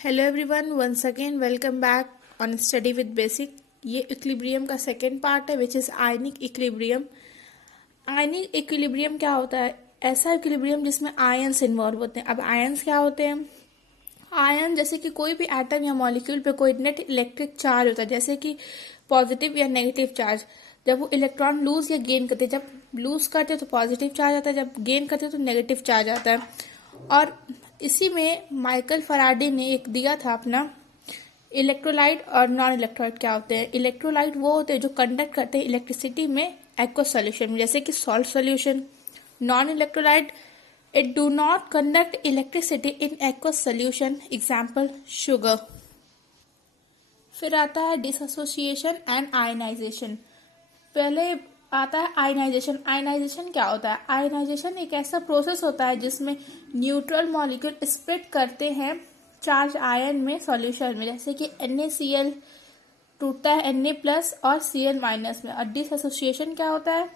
Hello everyone, once again welcome back on study with basic. ये equilibrium का second part है which is ionic equilibrium. Ionic equilibrium क्या होता है? ऐसा इक्विलिब्रियम जिसमें आयंस इन्वॉल्व होते हैं। अब आयंस क्या होते हैं? आयन जैसे कि कोई भी एटम या मॉलिक्यूल पे कोई नेट इलेक्ट्रिक चार्ज होता है, जैसे कि पॉजिटिव या नेगेटिव चार्ज। जब वो इलेक्ट्रॉन लूज या गेन करते हैं, जब लूज करते हैं तो पॉजिटिव चार्ज आता है, जब गेन करते हैं तो नेगेटिव चार्ज आता है। और इसी में माइकल फराडे ने एक दिया था अपना इलेक्ट्रोलाइट और नॉन इलेक्ट्रोलाइट क्या होते हैं। इलेक्ट्रोलाइट वो होते हैं जो कंडक्ट करते हैं इलेक्ट्रिसिटी में एक्वस सॉल्यूशन में, जैसे कि salt solution. Non electrolyte it do not conduct electricity in aqueous solution, example sugar. फिर आता है डिसएसोसिएशन एंड आयनाइजेशन। पहले आता है आयनाइजेशन। आयनाइजेशन क्या होता है? आयनाइजेशन एक ऐसा प्रोसेस होता है जिसमें न्यूट्रल मॉलिक्यूल स्प्लिट करते हैं चार्ज आयन में सॉल्यूशन में, जैसे कि NaCl टूटता है Na+ और Cl- में। और डिसएसोसिएशन क्या होता है?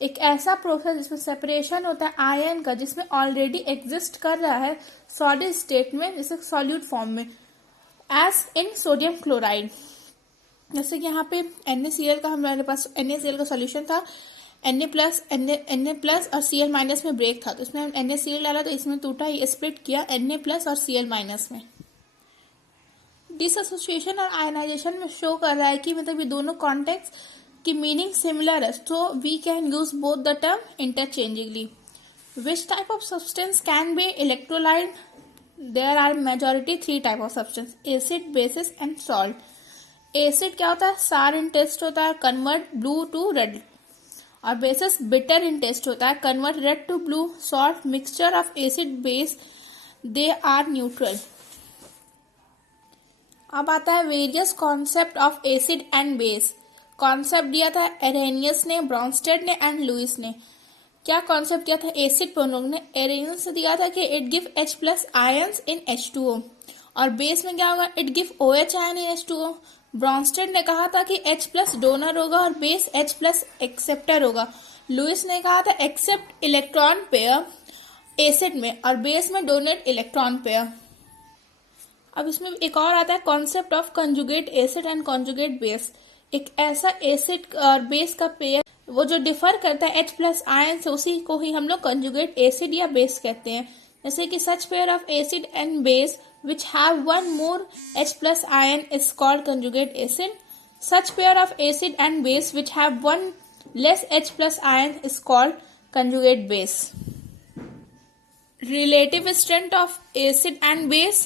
एक ऐसा प्रोसेस जिसमें सेपरेशन होता है आयन का जिसमें ऑलरेडी एग्जिस्ट कर रहा है सॉलिड स्टेट में, जैसे सॉल्यूट फॉर्म में, एज इन सोडियम क्लोराइड। जैसे कि यहाँ पे NaCl का हमारे पास NaCl का सॉल्यूशन था, Na+ और Cl- में ब्रेक था, तो इसमें हम NaCl डाला तो इसमें टूटा, ये स्प्लिट किया Na+ और Cl- में। डिसएसोसिएशन और आयनाइजेशन में शो कर रहा है कि मतलब ये दोनों कॉन्टेक्स्ट की मीनिंग सिमिलर है, तो we can use both the term interchangingly. Which type of substance can be electrolyte? There are majority 3 type of substance, acid, basis and salt. Acid क्या होता है? सार इन टेस्ट होता है, convert blue to red. और basis bitter in taste होता है, convert red to blue. Salt mixture of acid base, they are neutral. अब आता है various concept of acid and base. Concept दिया था एरेनियस ने, ब्रॉन्स्टेड ने एंड लुइस ने। क्या कॉन्सेप्ट किया था एसिड पर? उन लोगों ने एरेनियस ने दिया था कि it give H+ ions in H2O, और बेस में क्या होगा? It give OH ion in H2O। Brønsted ने कहा था कि H+ डोनर होगा और बेस H+ एक्सेप्टर होगा। लुइस ने कहा था एक्सेप्ट इलेक्ट्रॉन पेयर एसिड में और बेस में डोनेट इलेक्ट्रॉन पेयर। अब इसमें एक और आता है concept of conjugate acid and conjugate base. एक ऐसा एसिड और बेस का पेयर वो जो डिफर करता है H+ आयन से, उसी को ही हम लोग कंजुगेट एसिड या बेस कहते हैं। जैसे कि such pair of acid and base which have one more H+ ion is called conjugate acid. Such pair of acid and base which have one less H+ ion is called conjugate base. Relative strength of acid and base.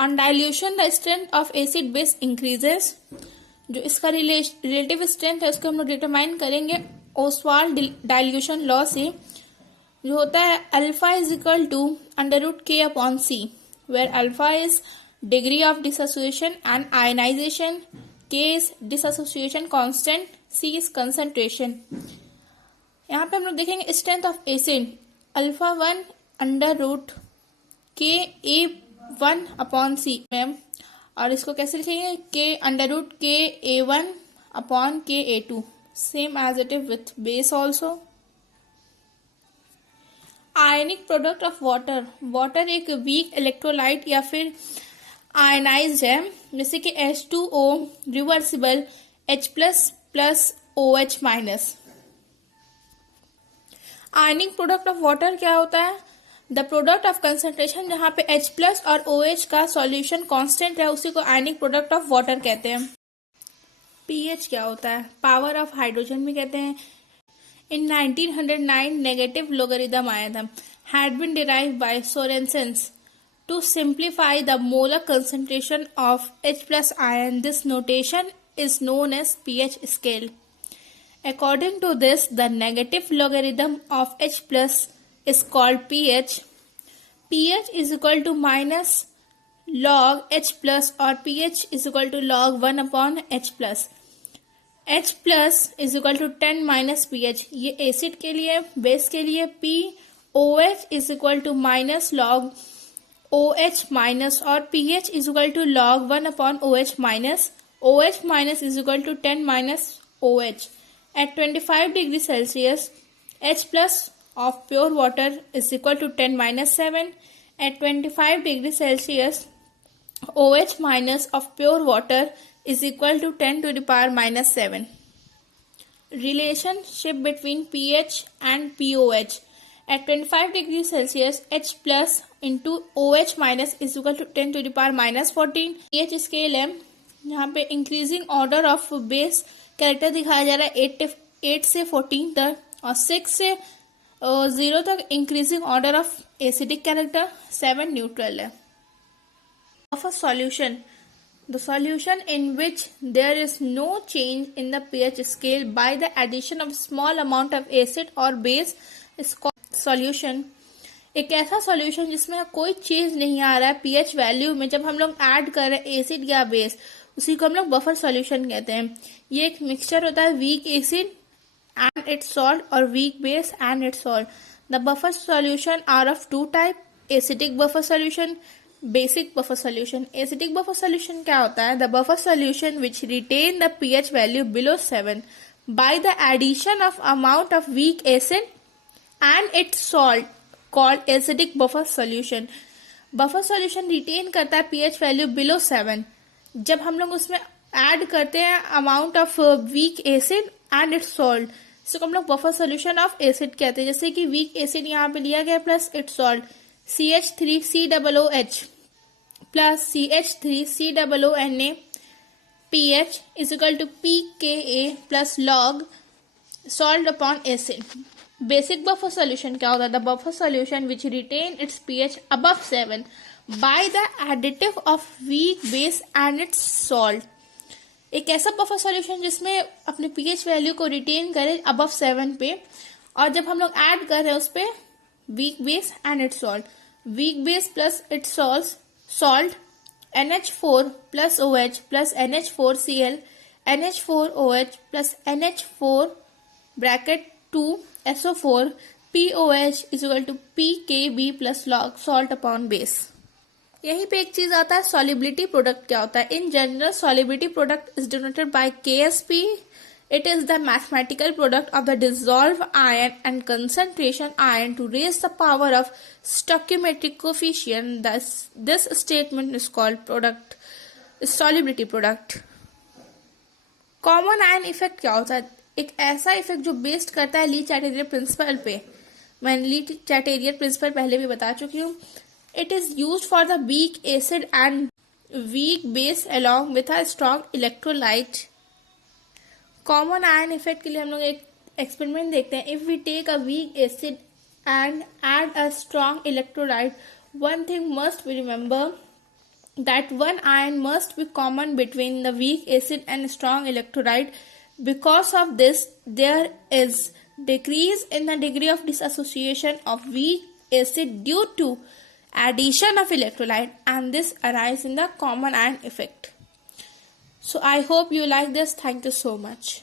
On dilution the strength of acid base increases. जो इसका relative strength है उसको हम लोग determine करेंगे Oswald dilution law से, जो होता है alpha is equal to √K/C, where alpha is degree of dissociation and ionization, K is dissociation constant, C is concentration. यहाँ पे हम लोग देखेंगे स्ट्रेंथ ऑफ एसिड α1 √Ka1/C में, और इसको कैसे लिखेंगे? K√Ka1/Ka2, same as it is with base also. Ionic product of water. Water एक वीक इलेक्ट्रोलाइट या फिर आयनाइज्ड है, जैसे कि H2O reversible H++ OH-। Ionic product of water क्या होता है? द प्रोडक्ट ऑफ कंसंट्रेशन जहाँ पे H+ और OH का सॉल्यूशन कांस्टेंट है, उसी को आयनिक प्रोडक्ट ऑफ वाटर कहते हैं। pH क्या होता है? पावर ऑफ हाइड्रोजन भी कहते हैं। In 1909, negative logarithm आया था, had been derived by Sorensen to simplify the molar concentration of H+ ion. This notation is known as pH scale. According to this, the negative logarithm of H+ is called pH. pH is equal to minus log H+ or pH is equal to log 1/H+. H+ is equal to 10 - pH। ये एसिड के लिए, बेस के लिए POH इज equal टू minus log OH minus, और pH is equal to log 1/OH minus. OH minus is equal to 10 - OH। At 25 degree Celsius H+ of pure water is equal to 10 - 7। At 25 degree Celsius OH minus of pure water is equal to 10 to the power minus 7. Relationship between pH and pOH. At 25 degrees Celsius, H plus into OH minus is equal to 10 to the power minus 14. pH scale है, यहाँ पे increasing order of base character दिखाया जा रहा है 8 से 14 तक, और 6 से 0 तक increasing order of acidic character, 7 neutral है. Of a solution, the solution in which there is no change in the pH scale by the addition of small amount of acid or base is called solution. एक ऐसा solution जिसमें कोई change नहीं आ रहा है pH value में, जब हम लोग ऐड कर रहे हैं एसिड या बेस, उसी को हम लोग बफर सॉल्यूशन कहते हैं. ये एक मिक्सचर होता है weak acid and its salt और weak base and its salt. The buffer solution are of two type, acidic buffer solution, basic buffer solution. Acidic buffer solution क्या होता है? The buffer solution which retain the pH value below 7 by the addition of amount of weak acid and its salt called acidic buffer solution. Buffer solution retain करता है pH value below 7 जब हम लोग उसमें add करते हैं amount of weak acid and its salt. इसको हम लोग बफर सॉल्यूशन ऑफ एसिड कहते हैं. जैसे कि वीक एसिड यहाँ पे लिया गया plus it's salt, CH3COOH plus CH3COONA pH is equal to pKa plus log salt upon acid. Basic buffer solution क्या होता है? The buffer solution which retain its pH above 7 by the additive of weak base and its salt. एक ऐसा buffer solution जिसमें अपने pH value को retain करे above 7 पे, और जब हम लोग ऐड कर रहे हैं उस पे week base and its salt, weak base plus it's salt, NH4 plus OH plus NH4Cl, NH4OH plus NH4 bracket 2 SO4, POH is equal to PKB plus log salt upon base. यहीं पे एक चीज आता है solubility product क्या होता है. In general solubility product is denoted by KSP. It is the mathematical product of the dissolved ion and concentration ion to raise the power of stoichiometric coefficient. Thus, this statement is called solubility product. Common ion effect क्या होता है? एक ऐसा effect जो based करता है ली चैटेरियर principal पे. मैंने ली चैटेरियर प्रिंसिपल पहले भी बता चुकी हूँ. It is used for the weak acid and weak base along with a strong electrolyte. Common ion effect के लिए हम लोग एक एक्सपेरिमेंट देखते हैं. If we take a weak acid and add a strong electrolyte, one thing must be remember that one ion must be common between the weak acid and strong electrolyte. Because of this, there is decrease in the degree of dissociation of weak acid due to addition of electrolyte, and this arises in the common ion effect. So I hope you like this. Thank you so much.